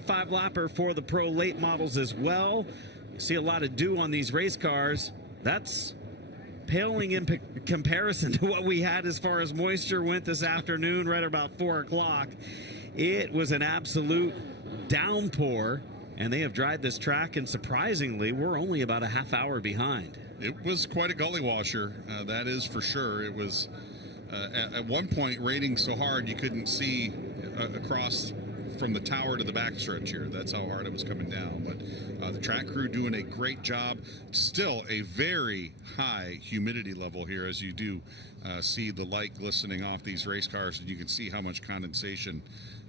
35-lapper for the pro late models as well. You see a lot of dew on these race cars. That's paling in comparison to what we had as far as moisture went this afternoon, right about 4 o'clock. It was an absolute downpour, and they have dried this track, and surprisingly, we're only about a half hour behind. It was quite a gully washer, that is for sure. It was at one point raining so hard you couldn't see across from the tower to the backstretch here. That's how hard it was coming down. But the track crew doing a great job. Still a very high humidity level here, as you do see the light glistening off these race cars, and you can see how much condensation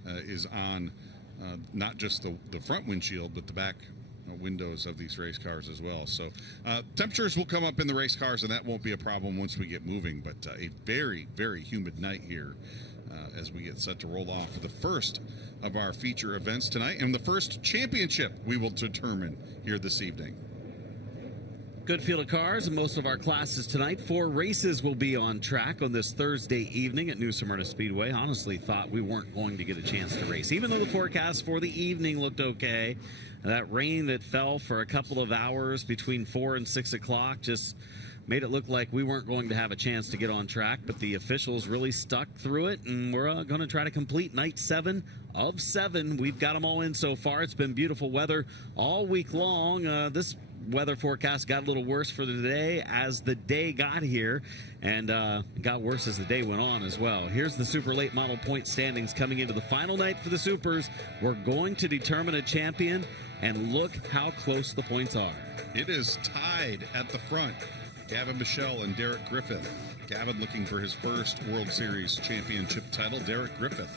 is on not just the front windshield, but the back windows of these race cars as well. So temperatures will come up in the race cars, and that won't be a problem once we get moving. But a very, very humid night here as we get set to roll off for the first of our feature events tonight, and the first championship we will determine here this evening. Good field of cars in most of our classes tonight. 4 races will be on track on this Thursday evening at New Smyrna Speedway. Honestly thought we weren't going to get a chance to race, even though the forecast for the evening looked okay. That rain that fell for a couple of hours between 4 and 6 o'clock just made it look like we weren't going to have a chance to get on track, but the officials really stuck through it, and we're going to try to complete night 7 of 7. We've got them all in so far. It's been beautiful weather all week long. This weather forecast got a little worse for the day as the day got here, and it got worse as the day went on as well. Here's the super late model point standings coming into the final night for the supers. We're going to determine a champion, and look how close the points are. It is tied at the front. Gavin Bichelle and Derek Griffith. Gavin looking for his first World Series championship title. Derek Griffith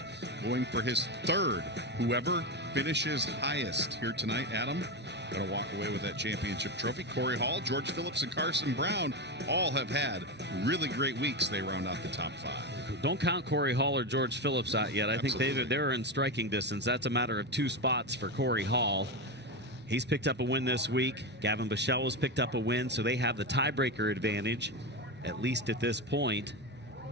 going for his 3rd. Whoever finishes highest here tonight, Adam, going to walk away with that championship trophy. Corey Hall, George Phillips, and Carson Brown all have had really great weeks. They round out the top 5. Don't count Corey Hall or George Phillips out yet. I think they're in striking distance. That's a matter of 2 spots for Corey Hall. He's picked up a win this week. Gavin Bichelle has picked up a win, so they have the tiebreaker advantage, at least at this point,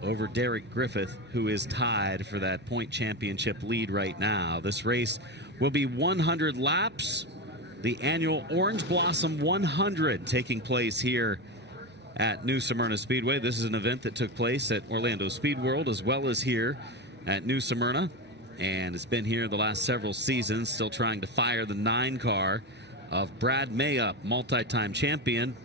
over Derek Griffith, who is tied for that point championship lead right now. This race will be 100 laps. The annual Orange Blossom 100 taking place here at New Smyrna Speedway. This is an event that took place at Orlando Speed World as well as here at New Smyrna. And it's been here the last several seasons, still trying to fire the 9 car of Brad Mayup, multi-time champion.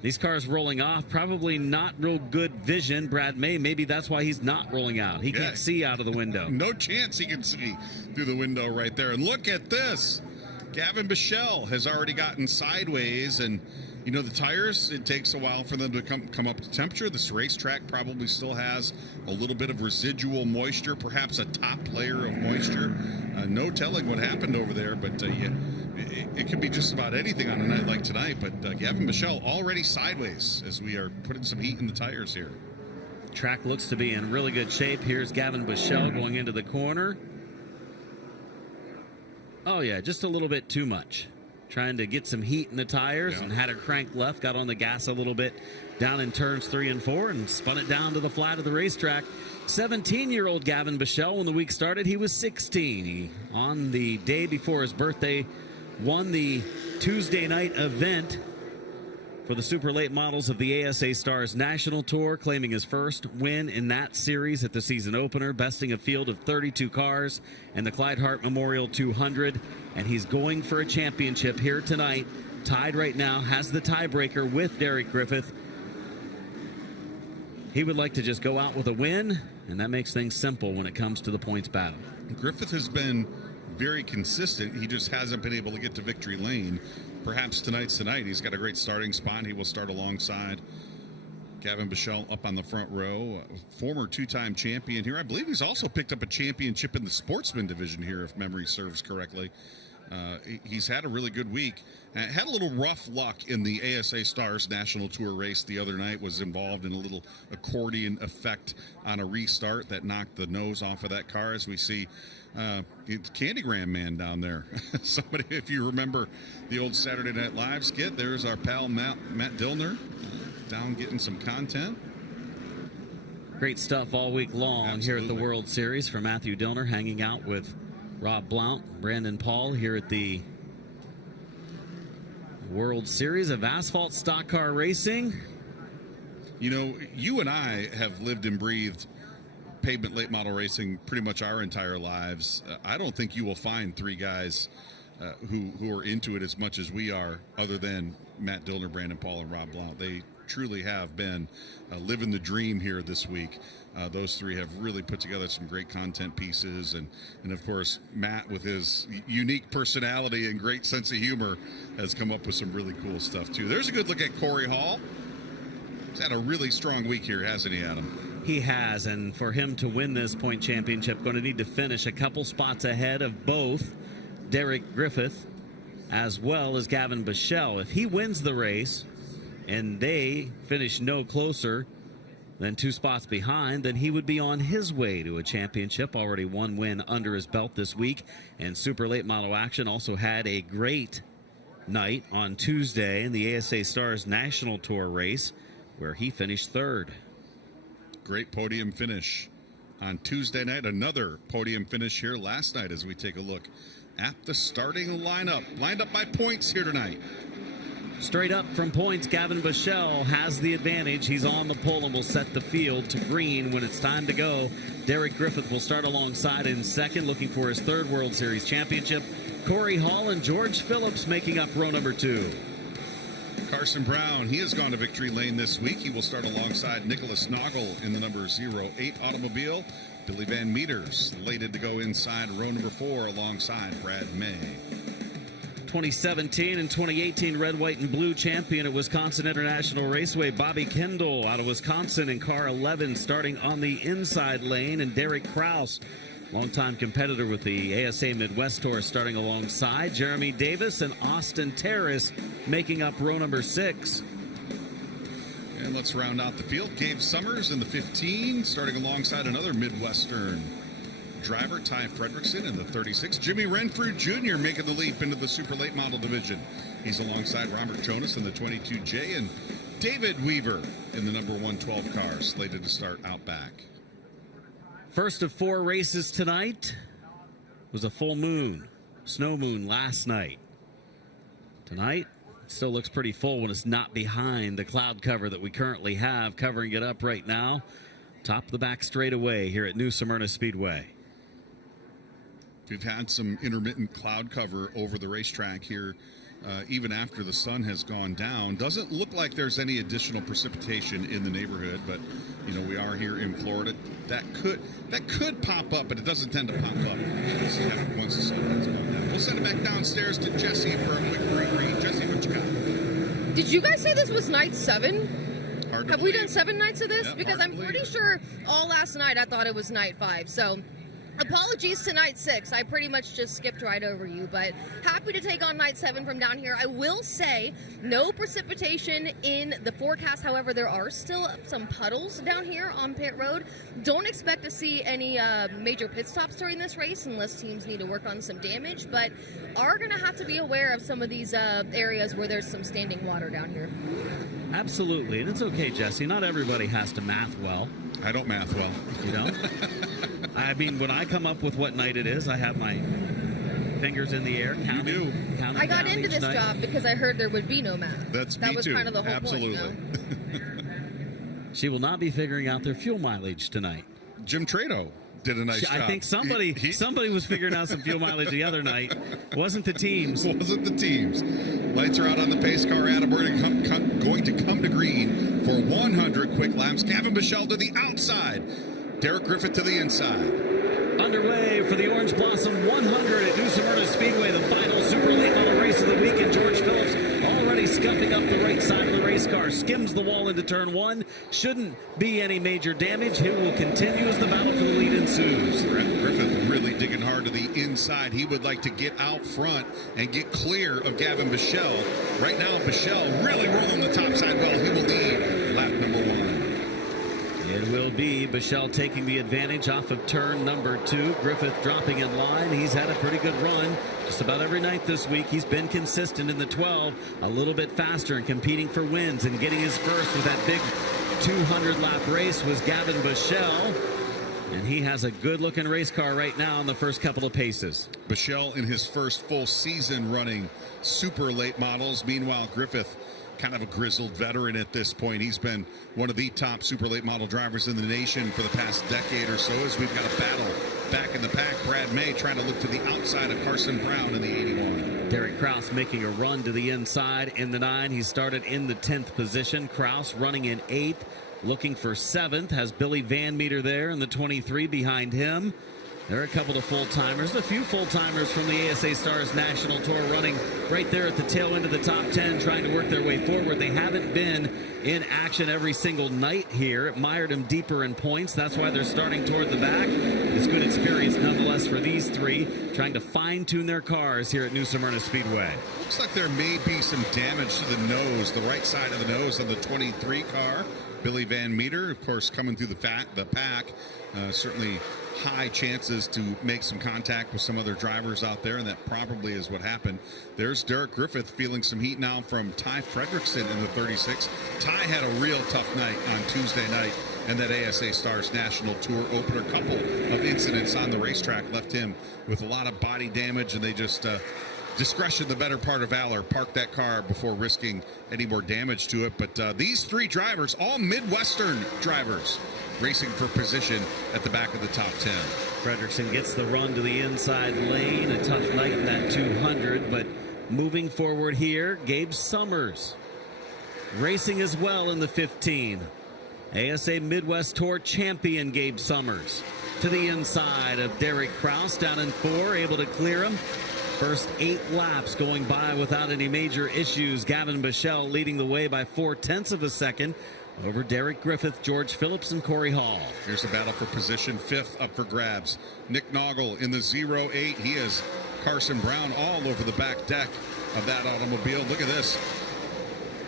These cars rolling off, probably not real good vision. Brad May, maybe that's why he's not rolling out. He can't see out of the window. No chance he can see through the window right there. And look at this. Gavin Bichelle has already gotten sideways, and you know, the tires, it takes a while for them to come up to temperature. This racetrack probably still has a little bit of residual moisture, perhaps a top layer of moisture. No telling what happened over there, but it could be just about anything on a night like tonight. But Gavin Bichelle already sideways as we are putting some heat in the tires here. Track looks to be in really good shape. Here's Gavin Bichelle going into the corner. Oh, yeah, just a little bit too much. Trying to get some heat in the tires and had her crank left, got on the gas a little bit down in turns 3 and 4 and spun it down to the flat of the racetrack. 17-year-old Gavin Bichelle, when the week started, he was 16. He, on the day before his birthday, won the Tuesday night event for the super late models of the ASA Stars National Tour, claiming his first win in that series at the season opener, besting a field of 32 cars in the Clyde Hart Memorial 200. And he's going for a championship here tonight. Tied right now, has the tiebreaker with Derek Griffith. He would like to just go out with a win, and that makes things simple when it comes to the points battle. Griffith has been very consistent. He just hasn't been able to get to victory lane. Perhaps tonight's tonight. He's got a great starting spot. He will start alongside Gavin Bichelle up on the front row. Former 2-time champion here. I believe he's also picked up a championship in the sportsman division here, if memory serves correctly. He's had a really good week. Had a little rough luck in the ASA Stars National Tour race the other night. Was involved in a little accordion effect on a restart that knocked the nose off of that car, as we see it's Candygram Man down there. Somebody, if you remember the old Saturday Night Live skit, there's our pal Matt Dillner down getting some content. Great stuff all week long. Absolutely. Here at the World Series for Matthew Dillner, hanging out with Rob Blount, Brandon Paul here at the World Series of Asphalt Stock Car Racing. You know, you and I have lived and breathed pavement late model racing pretty much our entire lives. I don't think you will find three guys who are into it as much as we are, other than Matt Dillner, Brandon Paul, and Rob Blount. They truly have been living the dream here this week. Those three have really put together some great content pieces, and of course Matt, with his unique personality and great sense of humor, has come up with some really cool stuff too. There's a good look at Corey Hall. He's had a really strong week here, hasn't he, Adam? He has, and for him to win this point championship, going to need to finish a couple spots ahead of both Derek Griffith as well as Gavin Bichelle. If he wins the race and they finish no closer than 2 spots behind, then he would be on his way to a championship. Already 1 win under his belt this week. And Super Late Model Action also had a great night on Tuesday in the ASA Stars National Tour race, where he finished 3rd. Great podium finish on Tuesday night. Another podium finish here last night as we take a look at the starting lineup. Lined up by points here tonight. Straight up from points, Gavin Bichelle has the advantage. He's on the pole and will set the field to green when it's time to go. Derek Griffith will start alongside in second, looking for his 3rd World Series championship. Corey Hall and George Phillips making up row number 2. Carson Brown, he has gone to victory lane this week. He will start alongside Nicholas Noggle in the number 08 automobile. Billy Van Meter slated to go inside row number 4 alongside Brad May. 2017 and 2018 red, white, and blue champion at Wisconsin International Raceway, Bobby Kendall out of Wisconsin in car 11, starting on the inside lane, and Derek Kraus, longtime competitor with the ASA Midwest Tour, starting alongside Jeremy Davis and Austin Terrace making up row number 6. And let's round out the field. Gabe Summers in the 15, starting alongside another Midwestern driver, Ty Fredrickson in the 36. Jimmy Renfrew Jr. making the leap into the super late model division. He's alongside Robert Jonas in the 22J, and David Weaver in the number 112 car, slated to start out back. First of 4 races tonight was a full moon, snow moon last night. Tonight, it still looks pretty full when it's not behind the cloud cover that we currently have covering it up right now. Top of the back straightaway here at New Smyrna Speedway. We've had some intermittent cloud cover over the racetrack here, even after the sun has gone down. Doesn't look like there's any additional precipitation in the neighborhood, but you know, we are here in Florida. That could pop up, but it doesn't tend to pop up once the sun has gone down. We'll send it back downstairs to Jesse for a quick reread. Jesse, what you got? Did you guys say this was night 7? Have we done 7 nights of this? Yep, because I'm pretty sure all last night I thought it was night 5. So apologies to night 6. I pretty much just skipped right over you, but happy to take on night 7 from down here. I will say no precipitation in the forecast. However, there are still some puddles down here on pit road. Don't expect to see any major pit stops during this race unless teams need to work on some damage, but are going to have to be aware of some of these areas where there's some standing water down here. Absolutely, and it's okay, Jesse. Not everybody has to math well. I don't math well. You know? I mean, when I come up with what night it is, I have my fingers in the air counting. I got into this job because I heard there would be no math. That was kind of the whole Absolutely. point. You know? She will not be figuring out their fuel mileage tonight. Jim Trado did a nice job. I think somebody was figuring out some fuel mileage the other night. Wasn't the teams. Wasn't the teams. Lights are out on the pace car, Adam. We're going to come to green for 100 quick laps. Gavin Bichelle to the outside. Derek Griffith to the inside. Underway for the Orange Blossom 100 at New Smyrna Speedway, the final super late model race of the week, and George Phillips already scuffing up the right side of the race car, skims the wall into turn 1. Shouldn't be any major damage. He will continue as the battle for the lead ensues. Griffith really digging hard to the inside. He would like to get out front and get clear of Gavin Bichelle. Right now, Bichelle really rolling the top side well. He will lead lap number 1. It will be Bichelle taking the advantage off of turn number 2. Griffith dropping in line. He's had a pretty good run just about every night this week. He's been consistent in the 12, a little bit faster and competing for wins, and getting his first with that big 200-lap race was Gavin Bichelle. And he has a good-looking race car right now in the first couple of paces. Bichelle in his first full season running super late models. Meanwhile, Griffith, kind of a grizzled veteran at this point. He's been one of the top super late model drivers in the nation for the past decade or so, as we've got a battle back in the pack. Brad May trying to look to the outside of Carson Brown in the 81. Derek Kraus making a run to the inside in the 9. He started in the 10th position. Kraus running in 8th, looking for 7th. Has Billy Van Meter there in the 23 behind him. There are a couple of full-timers, a few full-timers from the ASA Stars National Tour running right there at the tail end of the top 10, trying to work their way forward. They haven't been in action every single night here. It mired them deeper in points. That's why they're starting toward the back. It's good experience nonetheless for these three, trying to fine-tune their cars here at New Smyrna Speedway. Looks like there may be some damage to the nose, the right side of the nose on the 23 car. Billy Van Meter, of course, coming through the pack. Certainly high chances to make some contact with some other drivers out there, and that probably is what happened. There's Derek Griffith feeling some heat now from Ty Fredrickson in the 36. Ty had a real tough night on Tuesday night, and that ASA Stars National Tour opener. Couple of incidents on the racetrack left him with a lot of body damage, and they just discretion, the better part of valor, parked that car before risking any more damage to it. But these three drivers, all Midwestern drivers, racing for position at the back of the top 10. Fredrickson gets the run to the inside lane. A tough night in that 200, but moving forward here, Gabe Summers racing as well in the 15. ASA Midwest Tour champion Gabe Summers to the inside of Derek Kraus down in 4, able to clear him. First 8 laps going by without any major issues. Gavin Bichelle leading the way by 0.4 of a second over Derek Griffith, George Phillips, and Corey Hall. Here's the battle for position. 5th up for grabs. Nick Noggle in the 08. He has Carson Brown all over the back deck of that automobile. Look at this.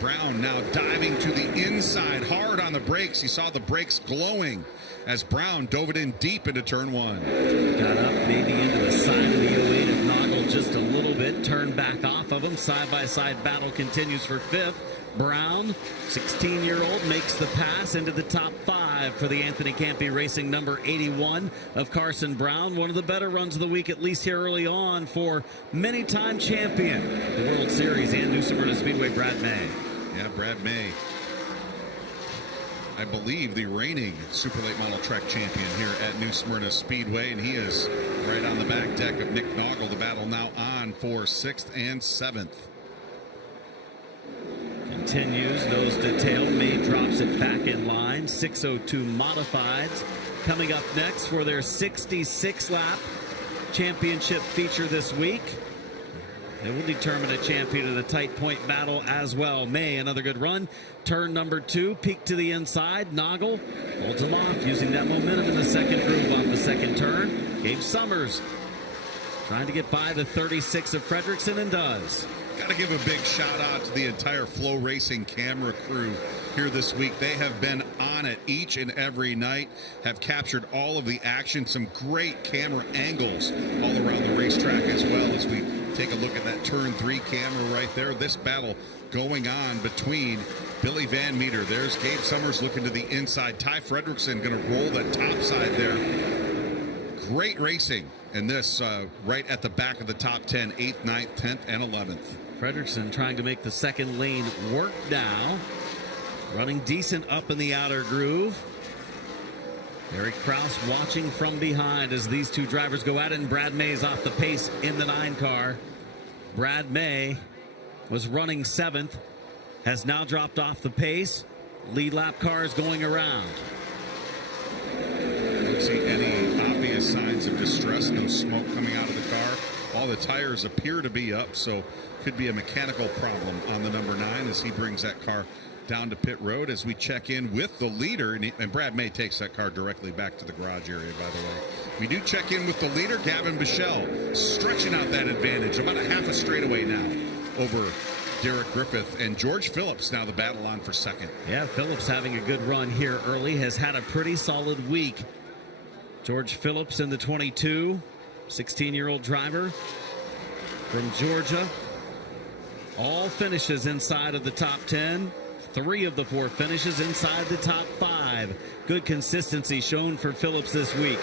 Brown now diving to the inside, hard on the brakes. You saw the brakes glowing as Brown dove it in deep into turn 1. Got up maybe into the side of the 08 of Noggle just a little bit, turned back off of him. Side-by-side battle continues for 5th. Brown, 16-year-old, makes the pass into the top 5 for the Anthony Campy Racing number 81 of Carson Brown. One of the better runs of the week, at least here early on, for many-time champion, the World Series and New Smyrna Speedway, Brad May. Yeah, Brad May, I believe the reigning super late model track champion here at New Smyrna Speedway, and he is right on the back deck of Nick Noggle. The battle now on for 6th and 7th. Continues, nose to tail. May drops it back in line. 602 Modifieds coming up next for their 66-lap championship feature this week. They will determine a champion in a tight point battle as well. May, another good run. Turn number 2, peek to the inside. Noggle holds him off, using that momentum in the second groove off the second turn. Gabe Summers trying to get by the 36 of Fredrickson, and does. Got to give a big shout out to the entire FloRacing camera crew here this week. They have been on it each and every night, have captured all of the action, some great camera angles all around the racetrack as well, as we take a look at that turn 3 camera right there. This battle going on between Billy Van Meter. There's Gabe Summers looking to the inside. Ty Fredrickson going to roll the top side there. Great racing. And this right at the back of the top 10, 8th, 9th, 10th, and 11th. Fredrickson trying to make the second lane work now. Running decent up in the outer groove. Derek Kraus watching from behind as these two drivers go at it, and Brad May's off the pace in the 9 car. Brad May was running 7th, has now dropped off the pace. Lead lap cars going around. Don't see any obvious signs of distress, no smoke coming out of the car. All the tires appear to be up, so could be a mechanical problem on the number 9 as he brings that car down to pit road. As we check in with the leader, and Brad May takes that car directly back to the garage area, by the way. We do check in with the leader, Gavin Bichelle, stretching out that advantage, about a half a straightaway now over Derek Griffith, and George Phillips now the battle on for 2nd. Yeah, Phillips having a good run here early, has had a pretty solid week. George Phillips in the 22, 16-year-old driver from Georgia. All finishes inside of the top 10. 3 of the 4 finishes inside the top 5. Good consistency shown for Phillips this week.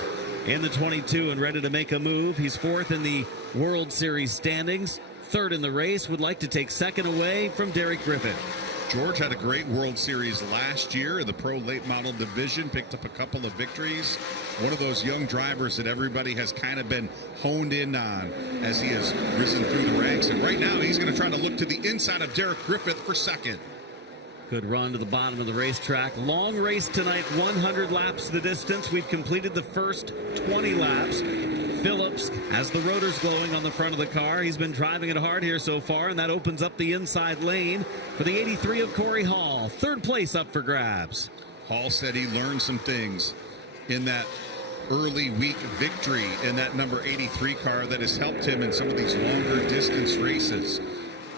In the 22 and ready to make a move. He's 4th in the World Series standings, 3rd in the race. Would like to take 2nd away from Derek Griffin. George had a great World Series last year in the Pro Late Model Division, picked up a couple of victories. One of those young drivers that everybody has kind of been honed in on as he has risen through the ranks. And right now, he's going to try to look to the inside of Derek Griffith for 2nd. Good run to the bottom of the racetrack. Long race tonight, 100 laps the distance. We've completed the first 20 laps. Phillips has the rotors glowing on the front of the car. He's been driving it hard here so far, and that opens up the inside lane for the 83 of Corey Hall. 3rd place up for grabs. Hall said he learned some things in that early week victory in that number 83 car that has helped him in some of these longer distance races.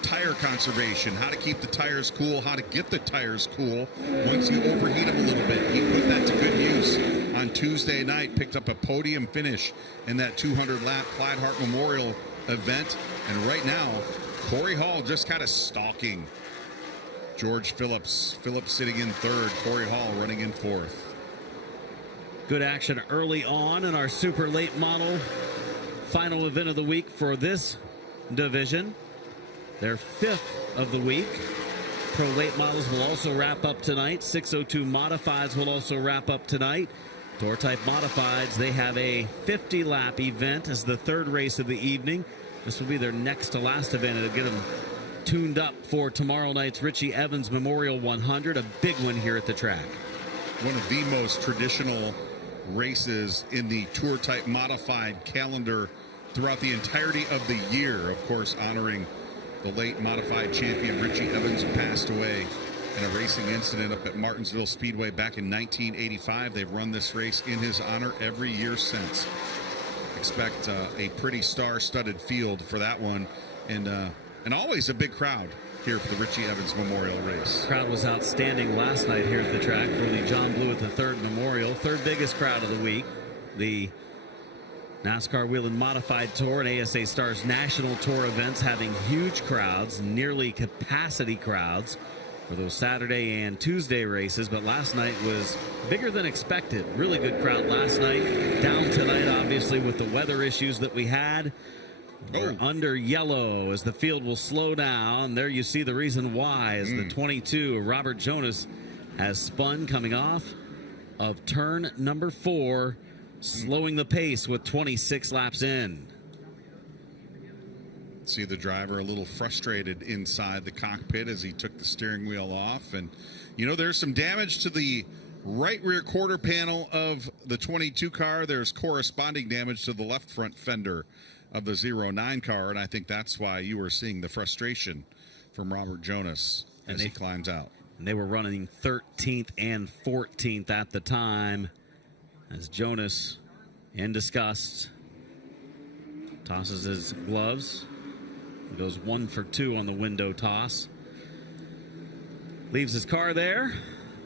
Tire conservation, how to keep the tires cool, how to get the tires cool once you overheat them a little bit. He put that to good use on Tuesday night, picked up a podium finish in that 200-lap Clyde Hart Memorial event. And right now, Corey Hall just kind of stalking George Phillips. Phillips sitting in 3rd, Corey Hall running in 4th. Good action early on in our super late model final event of the week for this division. Their 5th of the week. Pro late models will also wrap up tonight. 602 modifieds will also wrap up tonight. Tour type modifieds, they have a 50-lap event as the 3rd race of the evening. This will be their next to last event. It'll get them tuned up for tomorrow night's Richie Evans Memorial 100, a big one here at the track. One of the most traditional races in the tour type modified calendar throughout the entirety of the year. Of course, honoring the late modified champion Richie Evans, who passed away in a racing incident up at Martinsville Speedway back in 1985. They've run this race in his honor every year since. Expect a pretty star-studded field for that one, and always a big crowd here for the Richie Evans Memorial Race. Crowd was outstanding last night here at the track for the John Blewett III Memorial. 3rd biggest crowd of the week. The NASCAR Whelen Modified Tour and ASA Stars National Tour events having huge crowds, nearly capacity crowds for those Saturday and Tuesday races, but last night was bigger than expected. Really good crowd last night. Down tonight, obviously, with the weather issues that we had. We're under yellow as the field will slow down. There you see the reason why, as the 22, Robert Jonas, has spun coming off of turn number 4, slowing the pace with 26 laps in. See the driver a little frustrated inside the cockpit as he took the steering wheel off. And, you know, there's some damage to the right rear quarter panel of the 22 car. There's corresponding damage to the left front fender of the 09 car, and I think that's why you were seeing the frustration from Robert Jonas as he climbs out. And they were running 13th and 14th at the time as Jonas, in disgust, tosses his gloves. He goes 1 for 2 on the window toss. Leaves his car there.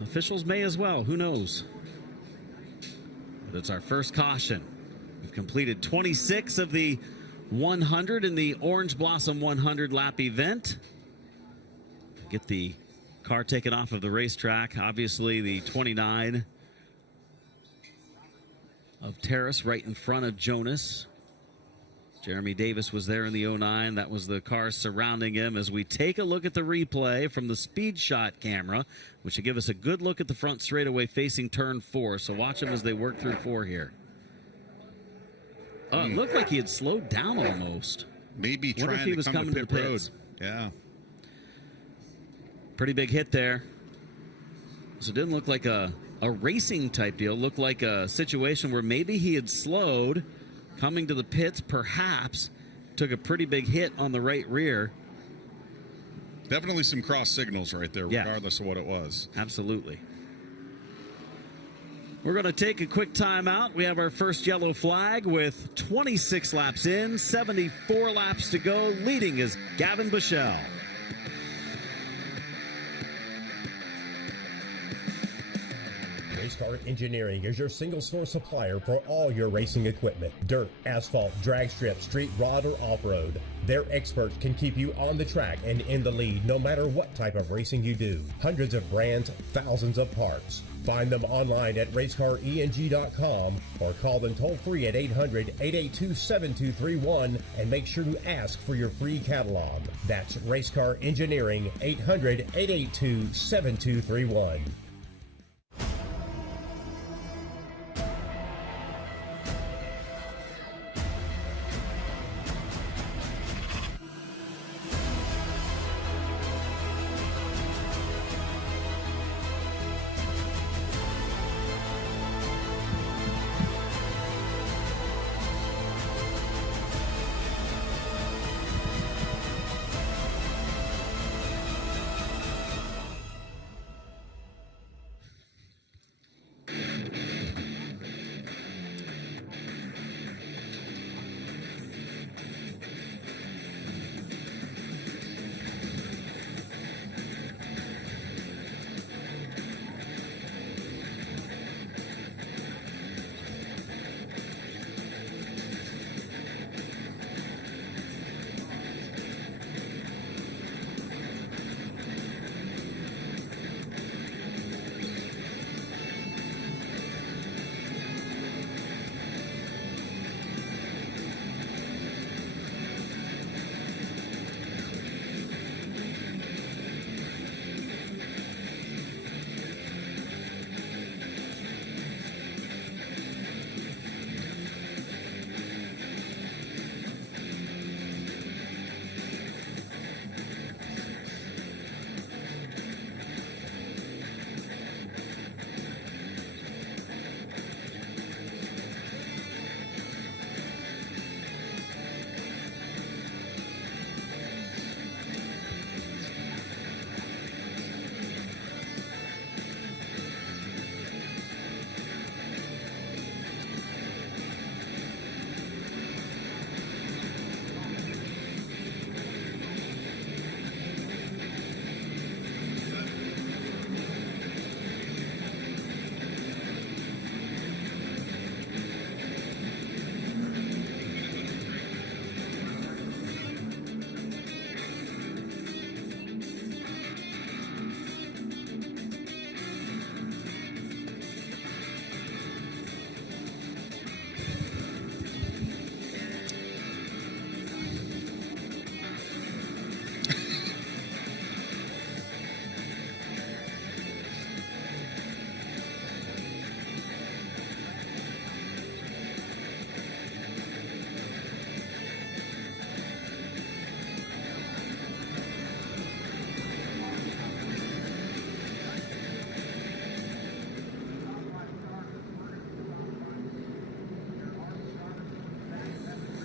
Officials may as well, who knows? But it's our first caution. We've completed 26 of the 100 in the Orange Blossom 100 lap event. Get the car taken off of the racetrack. Obviously, the 29 of Terrace right in front of Jonas. Jeremy Davis was there in the 09. That was the car surrounding him. As we take a look at the replay from the speed shot camera, which should give us a good look at the front straightaway facing turn 4. So watch them as they work through 4 here. It looked like he had slowed down almost. Maybe trying to come to pit road. Yeah. Pretty big hit there. So it didn't look like a racing type deal. It looked like a situation where maybe he had slowed, coming to the pits, perhaps took a pretty big hit on the right rear. Definitely some cross signals right there, regardless of what it was. Absolutely. We're going to take a quick timeout. We have our first yellow flag with 26 laps in, 74 laps to go. Leading is Gavin Bushell. Race Car Engineering is your single source supplier for all your racing equipment. Dirt, asphalt, drag strip, street rod, or off-road. Their experts can keep you on the track and in the lead no matter what type of racing you do. Hundreds of brands, thousands of parts. Find them online at racecareng.com or call them toll-free at 800-882-7231 and make sure to ask for your free catalog. That's Racecar Engineering, 800-882-7231.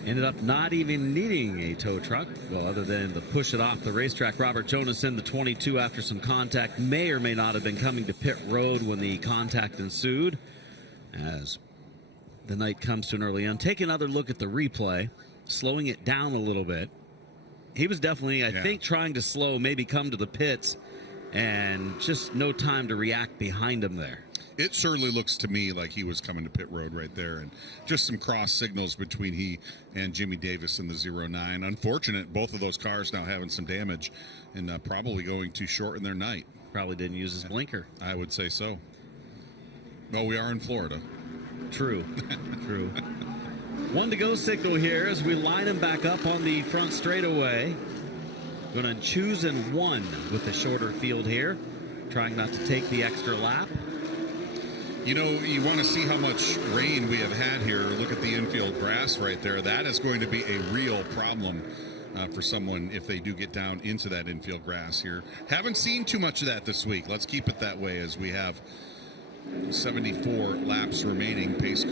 Ended up not even needing a tow truck, well, other than to push it off the racetrack. Robert Jonas in the 22 after some contact. May or may not have been coming to pit road when the contact ensued, as the night comes to an early end. Take another look at the replay, slowing it down a little bit. He was definitely, I think, trying to slow, maybe come to the pits, and just no time to react behind him there. It certainly looks to me like he was coming to pit road right there, and just some cross signals between he and Jimmy Davis in the 09. Unfortunate, both of those cars now having some damage and probably going to shorten their night. Probably didn't use his blinker. I would say so. Well, we are in Florida. True. True. One to go signal here as we line him back up on the front straightaway. Going to choose in one with the shorter field here, trying not to take the extra lap. You know, you want to see how much rain we have had here. Look at the infield grass right there. That is going to be a real problem for someone if they do get down into that infield grass here. Haven't seen too much of that this week. Let's keep it that way as we have 74 laps remaining. Pace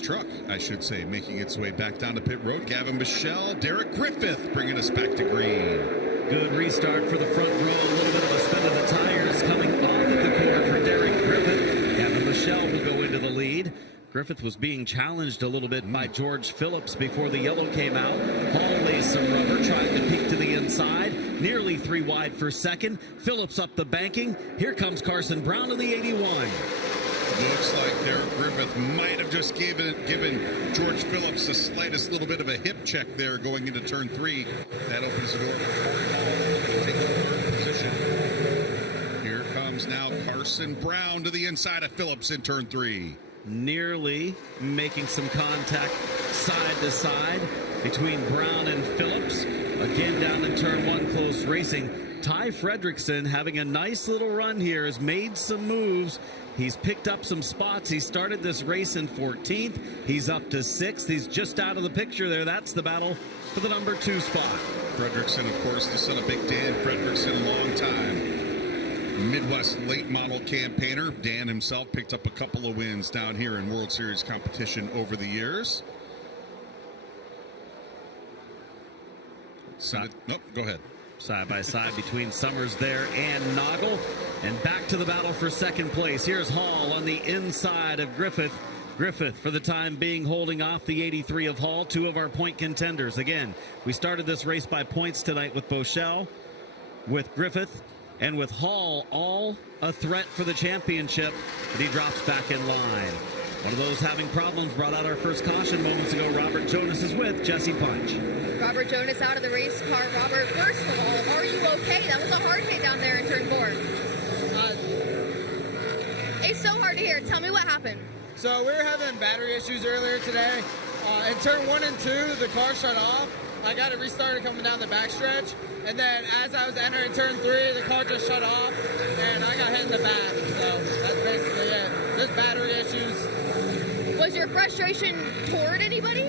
truck, I should say, making its way back down to pit road. Gavin Michelle, Derek Griffith bringing us back to green. Good restart for the front row. A little bit of a spin of the tires coming off of the corner for Derek Griffith. Gavin Michelle will go into the lead. Griffith was being challenged a little bit by George Phillips before the yellow came out. Hall lays some rubber, trying to peek to the inside. Nearly 3 wide for second. Phillips up the banking. Here comes Carson Brown in the 81. Looks like Derek Griffith might have just given George Phillips the slightest little bit of a hip check there going into turn 3. That opens the door for Corey Hall to take the third position. Here comes now Carson Brown to the inside of Phillips in turn 3. Nearly making some contact side to side between Brown and Phillips. Again, down in turn 1, close racing. Ty Fredrickson having a nice little run here, has made some moves. He's picked up some spots. He started this race in 14th. He's up to 6th. He's just out of the picture there. That's the battle for the number 2 spot. Fredrickson, of course, the son of Big Dan Fredrickson, long time Midwest late model campaigner. Dan himself picked up a couple of wins down here in World Series competition over the years. Nope, go ahead. Side by side between Summers there and Noggle. And back to the battle for second place. Here's Hall on the inside of Griffith. Griffith, for the time being, holding off the 83 of Hall, 2 of our point contenders. Again, we started this race by points tonight with Bochelle, with Griffith, and with Hall, all a threat for the championship, but he drops back in line. One of those having problems brought out our first caution moments ago. Robert Jonas is with Jesse Punch. Robert Jonas out of the race car. Robert, first of all, are you okay? That was a hard hit down there in turn 4. It's so hard to hear. Tell me what happened. So we were having battery issues earlier today. In turn 1 and 2, the car shut off. I got it restarted coming down the backstretch. And then as I was entering turn 3, the car just shut off. And I got hit in the back. So that's basically it. Just battery issues. Was your frustration toward anybody?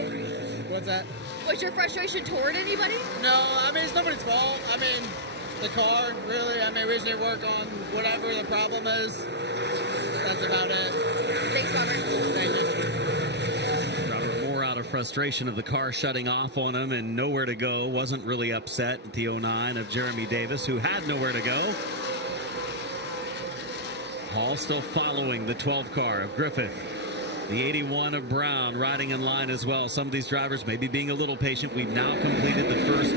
What's that? Was your frustration toward anybody? No, I mean, it's nobody's fault. I mean, the car, really. I mean, we just need to work on whatever the problem is. That's about it. Thanks, Robert. Thank you. Robert more out of frustration of the car shutting off on him and nowhere to go. Wasn't really upset at the 09 of Jeremy Davis, who had nowhere to go. Hall still following the 12 car of Griffith. The 81 of Brown riding in line as well. Some of these drivers may be being a little patient. We've now completed the first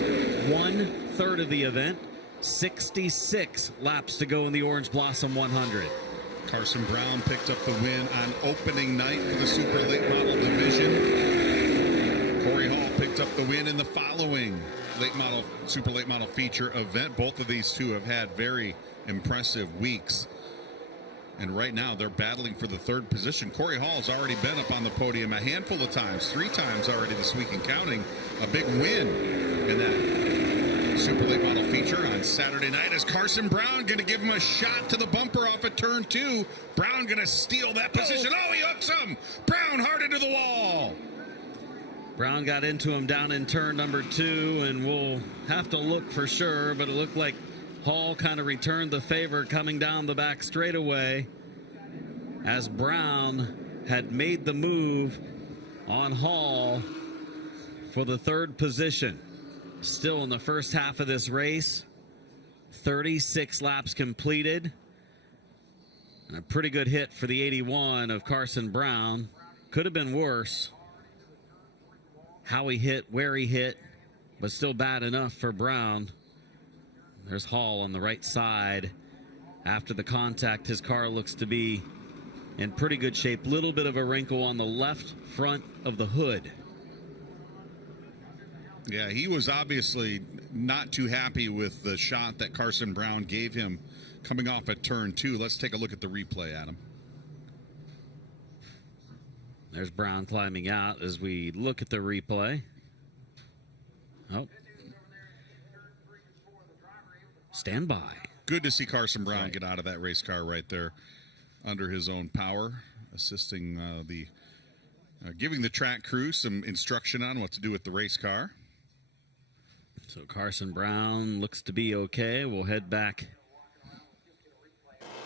1/3 of the event. 66 laps to go in the Orange Blossom 100. Carson Brown picked up the win on opening night for the Super Late Model Division. Corey Hall picked up the win in the following Super Late Model feature event. Both of these two have had very impressive weeks. And right now, they're battling for the 3rd position. Corey Hall's already been up on the podium a handful of times, 3 times already this week and counting. A big win in that Super Late Model feature on Saturday night. Is Carson Brown going to give him a shot to the bumper off at turn 2? Brown going to steal that position. Oh, he hooks him! Brown hard into the wall. Brown got into him down in turn number 2, and we'll have to look for sure, but it looked like Hall kind of returned the favor coming down the back straightaway as Brown had made the move on Hall for the 3rd position. Still in the first half of this race, 36 laps completed. And a pretty good hit for the 81 of Carson Brown. Could have been worse. How he hit, where he hit, but still bad enough for Brown. There's Hall on the right side. After the contact, his car looks to be in pretty good shape. Little bit of a wrinkle on the left front of the hood. Yeah, he was obviously not too happy with the shot that Carson Brown gave him coming off at turn 2. Let's take a look at the replay, Adam. There's Brown climbing out as we look at the replay. Oh. Stand by. Good to see Carson Brown get out of that race car right there under his own power, assisting giving the track crew some instruction on what to do with the race car. So Carson Brown looks to be okay. We'll head back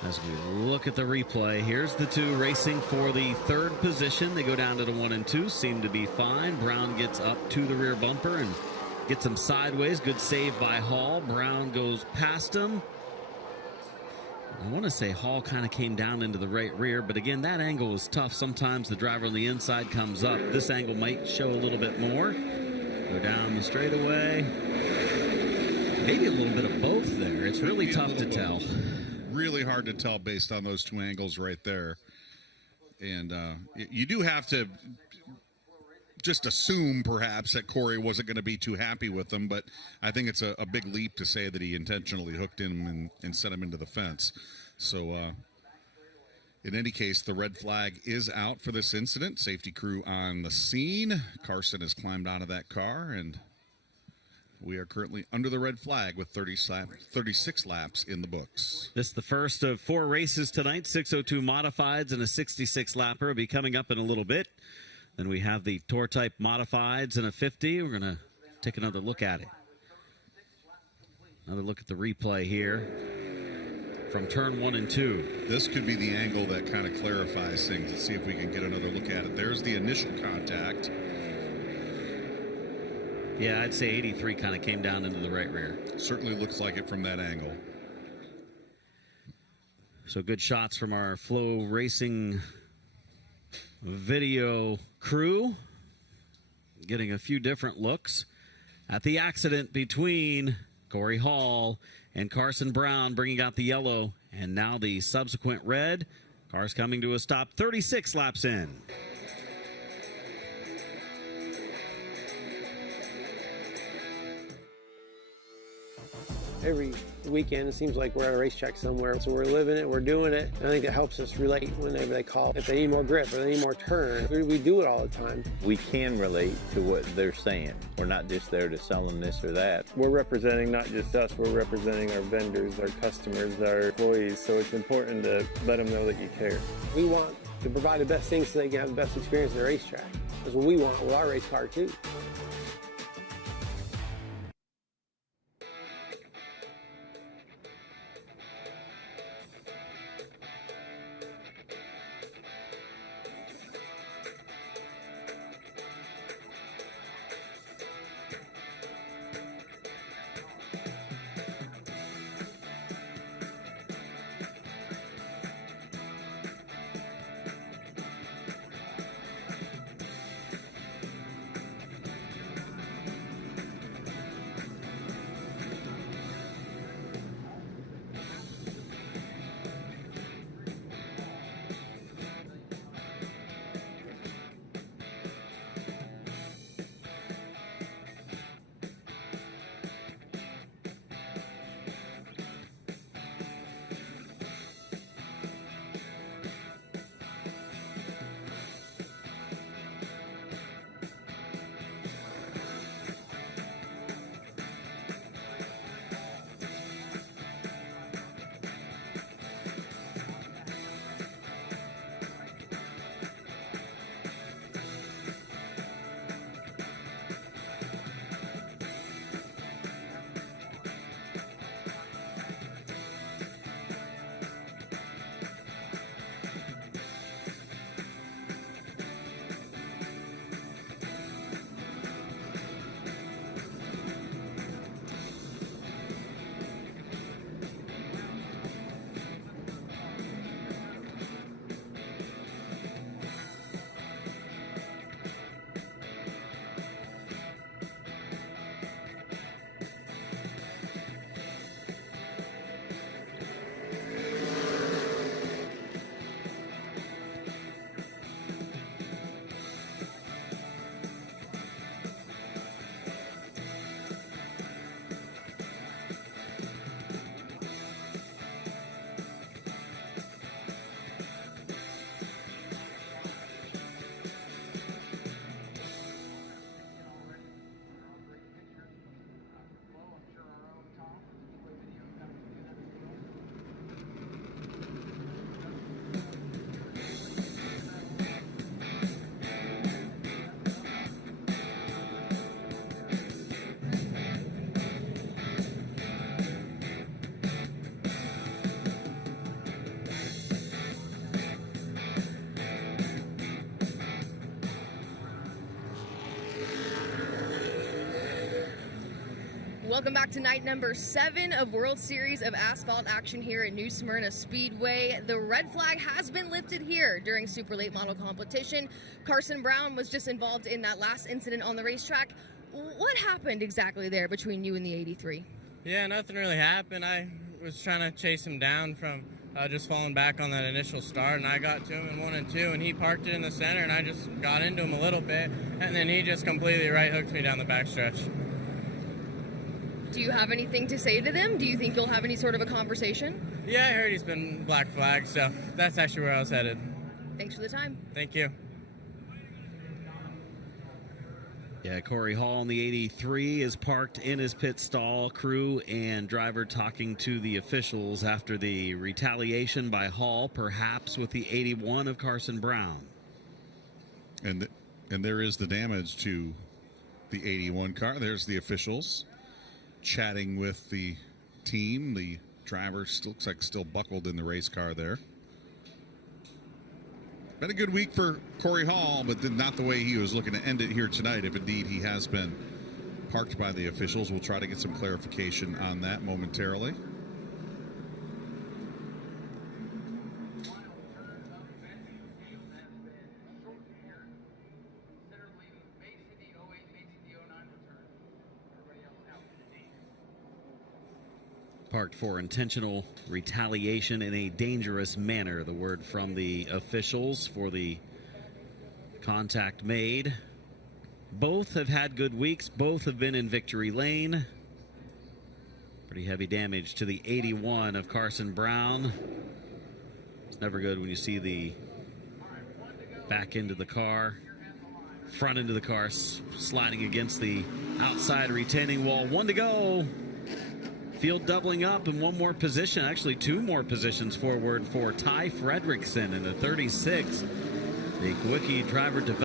as we look at the replay. Here's the 2 racing for the 3rd position. They go down to the 1 and 2, seem to be fine. Brown gets up to the rear bumper and gets him sideways. Good save by Hall. Brown goes past him. I want to say Hall kind of came down into the right rear, but again, that angle is tough. Sometimes the driver on the inside comes up. This angle might show a little bit more. Go down the straightaway. Maybe a little bit of both there. It's really tough to tell. Really hard to tell based on those 2 angles right there. And you do have to just assume perhaps that Corey wasn't going to be too happy with them, but I think it's a big leap to say that he intentionally hooked him and sent him into the fence. So in any case, the red flag is out for this incident. Safety crew on the scene. Carson has climbed out of that car, and we are currently under the red flag with 36 laps in the books. This is the first of 4 races tonight, 602 modifieds and a 66 lapper will be coming up in a little bit. Then we have the Tour Type modifieds and a 50. We're going to take another look at it. Another look at the replay here from turn 1 and 2. This could be the angle that kind of clarifies things. Let's see if we can get another look at it. There's the initial contact. Yeah, I'd say 83 kind of came down into the right rear. Certainly looks like it from that angle. So good shots from our FloRacing video crew, getting a few different looks at the accident between Corey Hall and Carson Brown, bringing out the yellow and now the subsequent red. Cars coming to a stop 36 laps in. Every weekend, it seems like we're at a racetrack somewhere. So we're living it, we're doing it. And I think it helps us relate whenever they call. If they need more grip or they need more turn, we do it all the time. We can relate to what they're saying. We're not just there to sell them this or that. We're representing not just us, we're representing our vendors, our customers, our employees. So it's important to let them know that you care. We want to provide the best things so they can have the best experience at the racetrack. That's what we want with our race car too. Welcome back to night number 7 of World Series of Asphalt action here at New Smyrna Speedway. The red flag has been lifted here during super late model competition. Carson Brown was just involved in that last incident on the racetrack. What happened exactly there between you and the 83? Yeah, nothing really happened. I was trying to chase him down from just falling back on that initial start, and I got to him in 1 and 2, and he parked it in the center, and I just got into him a little bit, and then he just completely right hooked me down the backstretch. Do you have anything to say to them? Do you think you'll have any sort of a conversation? Yeah, I heard he's been black flagged, so that's actually where I was headed. Thanks for the time. Thank you. Yeah, Corey Hall in the 83 is parked in his pit stall. Crew and driver talking to the officials after the retaliation by Hall, perhaps with the 81 of Carson Brown. And there is the damage to the 81 car. There's the officials chatting with the team. The driver looks like still buckled in the race car there. Been a good week for Corey Hall, but not the way he was looking to end it here tonight, if indeed he has been parked by the officials. We'll try to get some clarification on that momentarily. Parked for intentional retaliation in a dangerous manner, the word from the officials for the contact made. Both have had good weeks. Both have been in victory lane. Pretty heavy damage to the 81 of Carson Brown. It's never good when you see the back end of the car, front end of the car sliding against the outside retaining wall. 1 to go. Field doubling up in one more position, actually 2 more positions forward for Ty Fredrickson in the 36. The Kawicki driver